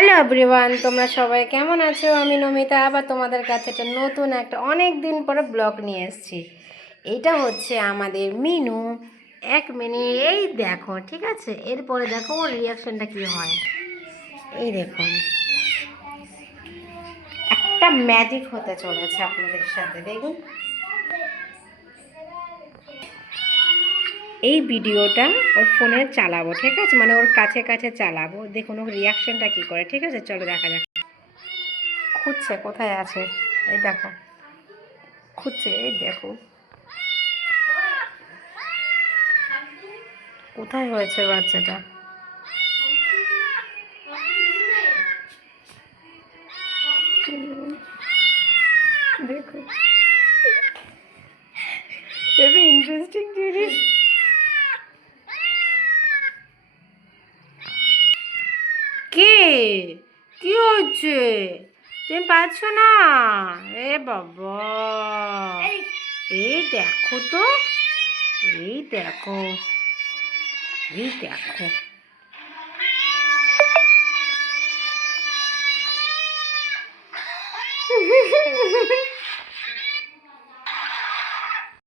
Hello everyone তোমরা সবাই কেমন আছো? আমি নমিতা, আবার তোমাদের কাছে একটা নতুন একটা অনেক দিন পরে ব্লগ নিয়ে এসেছি। এটা হচ্ছে আমাদের মিনু। এক মিনিট, এই দেখো, ঠিক আছে? এরপরে দেখো ওর রিয়াকশনটা কি হয়। এই দেখুন একটা ম্যাজিক হতে চলেছে আপনাদের সাথে, দেখুন। এই ভিডিওটা ওর ফোনে চালাবো, ঠিক আছে? মানে ওর কাছে কাছে চালাবো। দেখুন ওর রিয়াকশনটা কি করে, ঠিক আছে? চলো দেখা যাক। খুঁজছে, কোথায় আছে? এই দেখো। খুঁজছে, এই দেখো। কোথায় হয়েছে বাচ্চাটা? দেখো। ইন্টারেস্টিং জিনিস। কে? কি হচ্ছে? তুমি পাচ্ছ না? এ বাবা। এই দেখো তো। এই দেখো। এই দেখো।